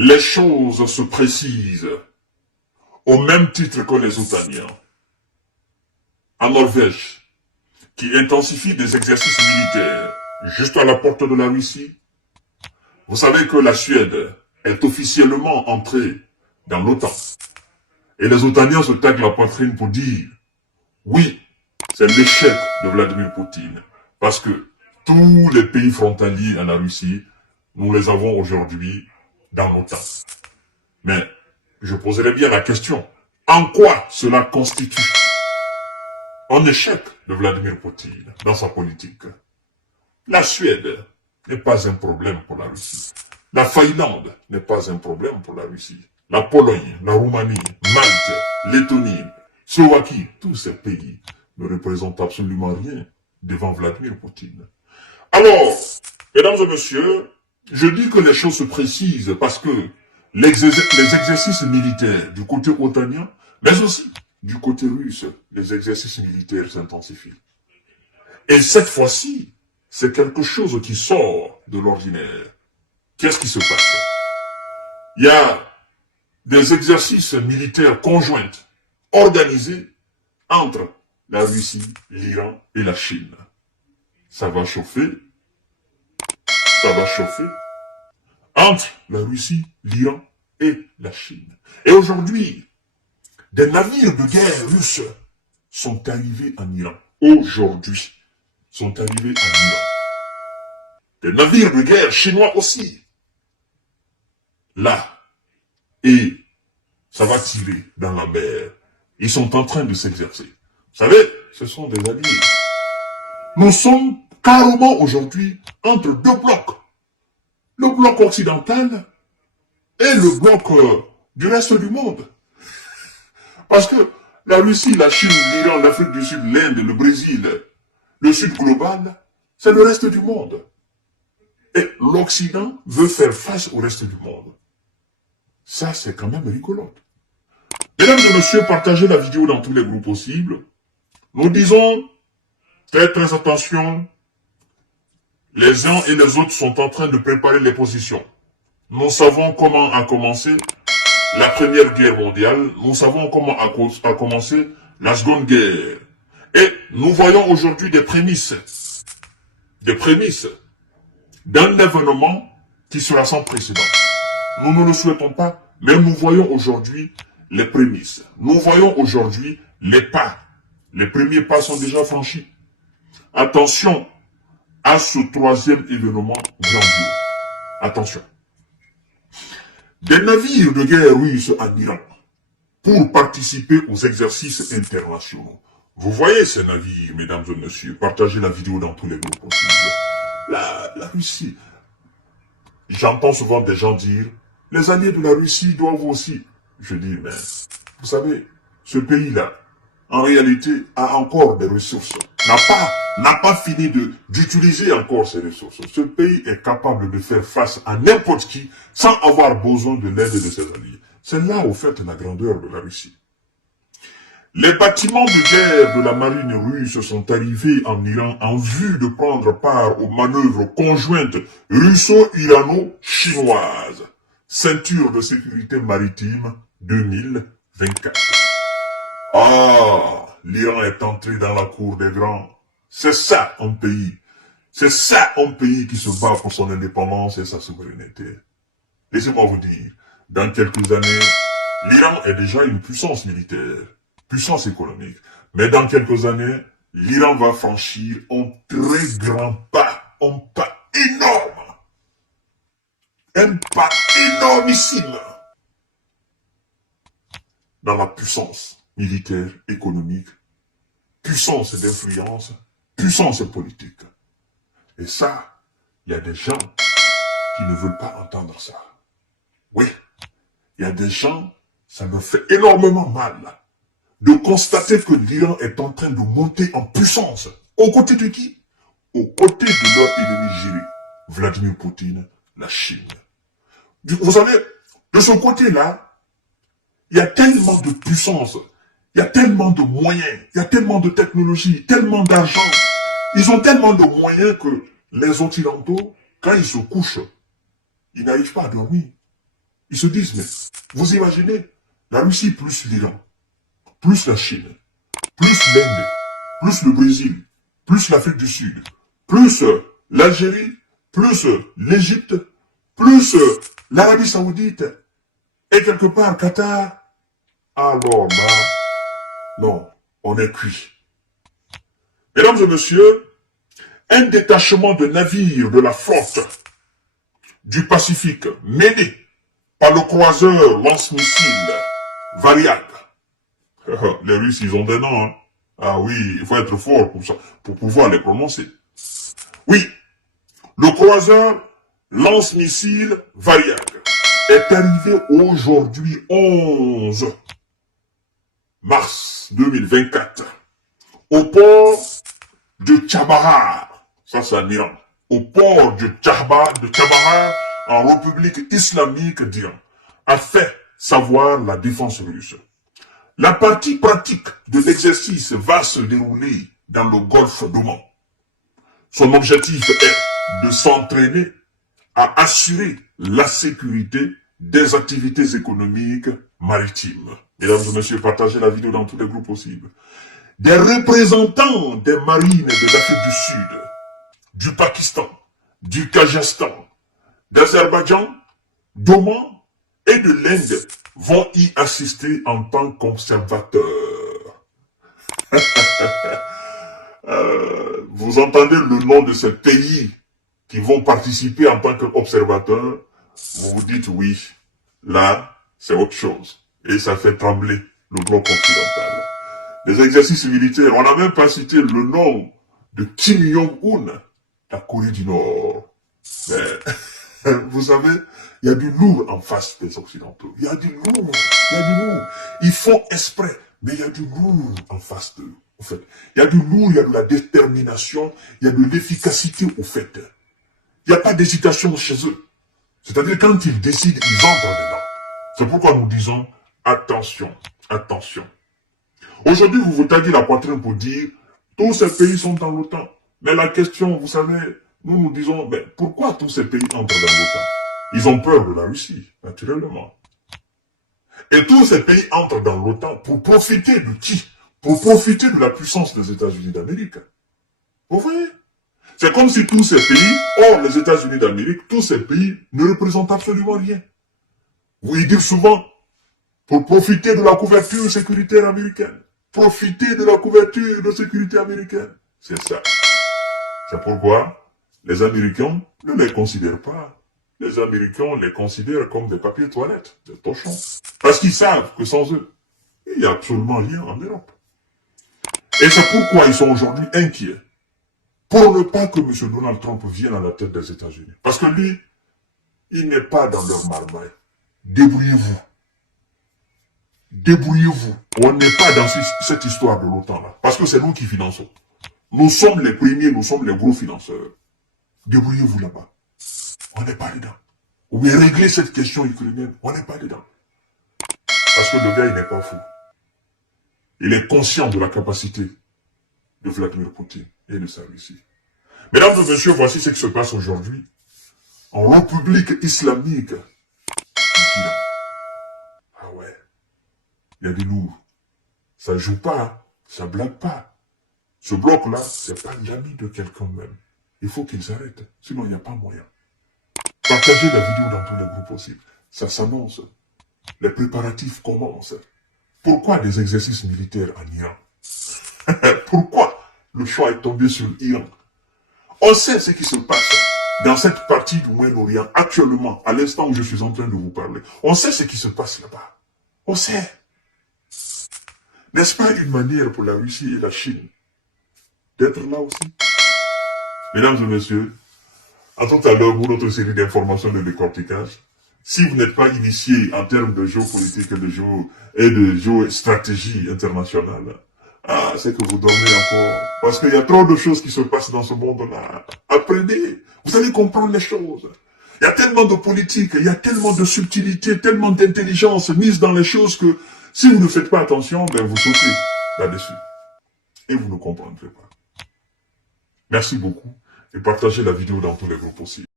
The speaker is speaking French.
Les choses se précisent au même titre que les Otaniens. En Norvège, qui intensifie des exercices militaires juste à la porte de la Russie. Vous savez que la Suède est officiellement entrée dans l'OTAN. Et les Otaniens se taguent la poitrine pour dire oui, c'est l'échec de Vladimir Poutine. Parce que tous les pays frontaliers à la Russie, nous les avons aujourd'hui dans l'OTAN. Mais je poserai bien la question, en quoi cela constitue un échec de Vladimir Poutine dans sa politique? La Suède n'est pas un problème pour la Russie. La Finlande n'est pas un problème pour la Russie. La Pologne, la Roumanie, Malte, Lettonie, Slovaquie, tous ces pays ne représentent absolument rien devant Vladimir Poutine. Alors, mesdames et messieurs, je dis que les choses se précisent parce que les exercices militaires du côté otanien, mais aussi du côté russe, les exercices militaires s'intensifient. Et cette fois-ci, c'est quelque chose qui sort de l'ordinaire. Qu'est-ce qui se passe? Il y a des exercices militaires conjoints, organisés entre la Russie, l'Iran et la Chine. Ça va chauffer. Ça va chauffer entre la Russie, l'Iran et la Chine. Et aujourd'hui, des navires de guerre russes sont arrivés en Iran. Aujourd'hui, sont arrivés en Iran. Des navires de guerre chinois aussi. Là. Et ça va tirer dans la mer. Ils sont en train de s'exercer. Vous savez, ce sont des alliés. Nous sommes carrément aujourd'hui entre deux blocs. Le bloc occidental et le bloc du reste du monde. Parce que la Russie, la Chine, l'Iran, l'Afrique du Sud, l'Inde, le Brésil, le Sud global, c'est le reste du monde. Et l'Occident veut faire face au reste du monde. Ça, c'est quand même rigolo. Mesdames et messieurs, partagez la vidéo dans tous les groupes possibles. Nous disons, faites très attention. Les uns et les autres sont en train de préparer les positions. Nous savons comment a commencé la Première Guerre mondiale. Nous savons comment a commencé la Seconde Guerre. Et nous voyons aujourd'hui des prémices d'un événement qui sera sans précédent. Nous ne le souhaitons pas, mais nous voyons aujourd'hui les prémices. Nous voyons aujourd'hui les pas. Les premiers pas sont déjà franchis. Attention à ce troisième événement grandiose. Attention. Des navires de guerre russes en Iran pour participer aux exercices internationaux. Vous voyez ces navires, mesdames et messieurs. Partagez la vidéo dans tous les groupes possibles. La Russie. J'entends souvent des gens dire, les alliés de la Russie doivent aussi. Je dis, mais vous savez, ce pays-là, en réalité, a encore des ressources. N'a pas fini d'utiliser encore ces ressources. Ce pays est capable de faire face à n'importe qui sans avoir besoin de l'aide de ses alliés. C'est là, au fait, la grandeur de la Russie. Les bâtiments de guerre de la marine russe sont arrivés en Iran en vue de prendre part aux manœuvres conjointes russo-irano-chinoises. Ceinture de sécurité maritime 2024. Ah, l'Iran est entré dans la cour des grands. C'est ça un pays. C'est ça un pays qui se bat pour son indépendance et sa souveraineté. Laissez-moi vous dire, dans quelques années, l'Iran est déjà une puissance militaire, puissance économique. Mais dans quelques années, l'Iran va franchir un très grand pas, un pas énorme. Un pas énormissime dans la puissance militaire, économique, puissance d'influence, puissance politique. Et ça, il y a des gens qui ne veulent pas entendre ça. Oui, il y a des gens, ça me fait énormément mal de constater que l'Iran est en train de monter en puissance. Aux côtés de qui? Aux côtés de leur ennemi juré, Vladimir Poutine, la Chine. Vous savez, de ce côté-là, il y a tellement de puissance, il y a tellement de moyens, il y a tellement de technologie, tellement d'argent. Ils ont tellement de moyens que les Occidentaux, quand ils se couchent, ils n'arrivent pas à dormir. Ils se disent, mais vous imaginez, la Russie plus l'Iran, plus la Chine, plus l'Inde, plus le Brésil, plus l'Afrique du Sud, plus l'Algérie, plus l'Égypte, plus l'Arabie Saoudite, et quelque part Qatar. Alors là, non, on est cuit. Mesdames et messieurs, un détachement de navires de la flotte du Pacifique mené par le croiseur lance-missile Variag. Les Russes, ils ont des noms. Hein. Ah oui, il faut être fort pour ça, pour pouvoir les prononcer. Oui, le croiseur lance-missile Variag est arrivé aujourd'hui 11 mars 2024 au port de Chabahar. Ça, c'est en Iran. Au port de Chabahar en République islamique d'Iran, a fait savoir la défense russe. La partie pratique de l'exercice va se dérouler dans le golfe d'Oman. Son objectif est de s'entraîner à assurer la sécurité des activités économiques maritimes. Mesdames et messieurs, partagez la vidéo dans tous les groupes possibles. Des représentants des marines de l'Afrique du Sud, du Pakistan, du Kazakhstan, d'Azerbaïdjan, d'Oman et de l'Inde vont y assister en tant qu'observateurs. Vous entendez le nom de ces pays qui vont participer en tant qu'observateurs, vous vous dites oui, là, c'est autre chose. Et ça fait trembler le bloc occidental. Les exercices militaires, on n'a même pas cité le nom de Kim Jong-un, la Corée du Nord. Mais, vous savez, il y a du lourd en face des Occidentaux. Il y a du lourd, il y a du lourd. Ils font exprès, mais il y a du lourd en face d'eux. En fait, il y a du lourd, il y a de la détermination, il y a de l'efficacité au fait. Il n'y a pas d'hésitation chez eux. C'est-à-dire quand ils décident, ils entrent dedans. C'est pourquoi nous disons attention, attention. Aujourd'hui, vous vous taguez la poitrine pour dire tous ces pays sont dans l'OTAN. Mais la question, vous savez, nous disons, mais pourquoi tous ces pays entrent dans l'OTAN? Ils ont peur de la Russie, naturellement. Et tous ces pays entrent dans l'OTAN pour profiter de qui? Pour profiter de la puissance des États-Unis d'Amérique. Vous voyez? C'est comme si tous ces pays, hors les États-Unis d'Amérique, tous ces pays ne représentent absolument rien. Vous y dites souvent, pour profiter de la couverture sécuritaire américaine. Profiter de la couverture de sécurité américaine. C'est ça. C'est pourquoi les Américains ne les considèrent pas. Les Américains les considèrent comme des papiers toilettes, des torchons. Parce qu'ils savent que sans eux, il n'y a absolument rien en Europe. Et c'est pourquoi ils sont aujourd'hui inquiets. Pour ne pas que M. Donald Trump vienne à la tête des États-Unis. Parce que lui, il n'est pas dans leur marmaille. Débrouillez-vous. Débrouillez-vous. On n'est pas dans cette histoire de l'OTAN-là. Parce que c'est nous qui finançons. Nous sommes les premiers, nous sommes les gros financeurs. Débrouillez-vous là-bas. On n'est pas dedans. Ou bien régler cette question ukrainienne. On n'est pas dedans. Parce que le gars, il n'est pas fou. Il est conscient de la capacité de Vladimir Poutine et de sa Russie. Mesdames et messieurs, voici ce qui se passe aujourd'hui en République islamique d'Iran. Ah ouais. Il y a du lourd. Ça joue pas, ça blague pas. Ce bloc-là, c'est pas l'ami de quelqu'un même. Il faut qu'ils arrêtent, sinon il n'y a pas moyen. Partagez la vidéo dans tous les groupes possibles. Ça s'annonce. Les préparatifs commencent. Pourquoi des exercices militaires en Iran? Pourquoi le choix est tombé sur l'Iran? On sait ce qui se passe dans cette partie du Moyen-Orient actuellement, à l'instant où je suis en train de vous parler. On sait ce qui se passe là-bas. On sait. N'est-ce pas une manière pour la Russie et la Chine d'être là aussi? Mesdames et messieurs, à tout à l'heure pour notre série d'informations de décortiquage. Si vous n'êtes pas initié en termes de géopolitique et de géostratégie internationale, c'est que vous dormez encore. Parce qu'il y a trop de choses qui se passent dans ce monde-là. Apprenez. Vous allez comprendre les choses. Il y a tellement de politique, il y a tellement de subtilité, tellement d'intelligence mise dans les choses que si vous ne faites pas attention, ben vous sautez là-dessus. Et vous ne comprendrez pas. Merci beaucoup et partagez la vidéo dans tous les groupes aussi.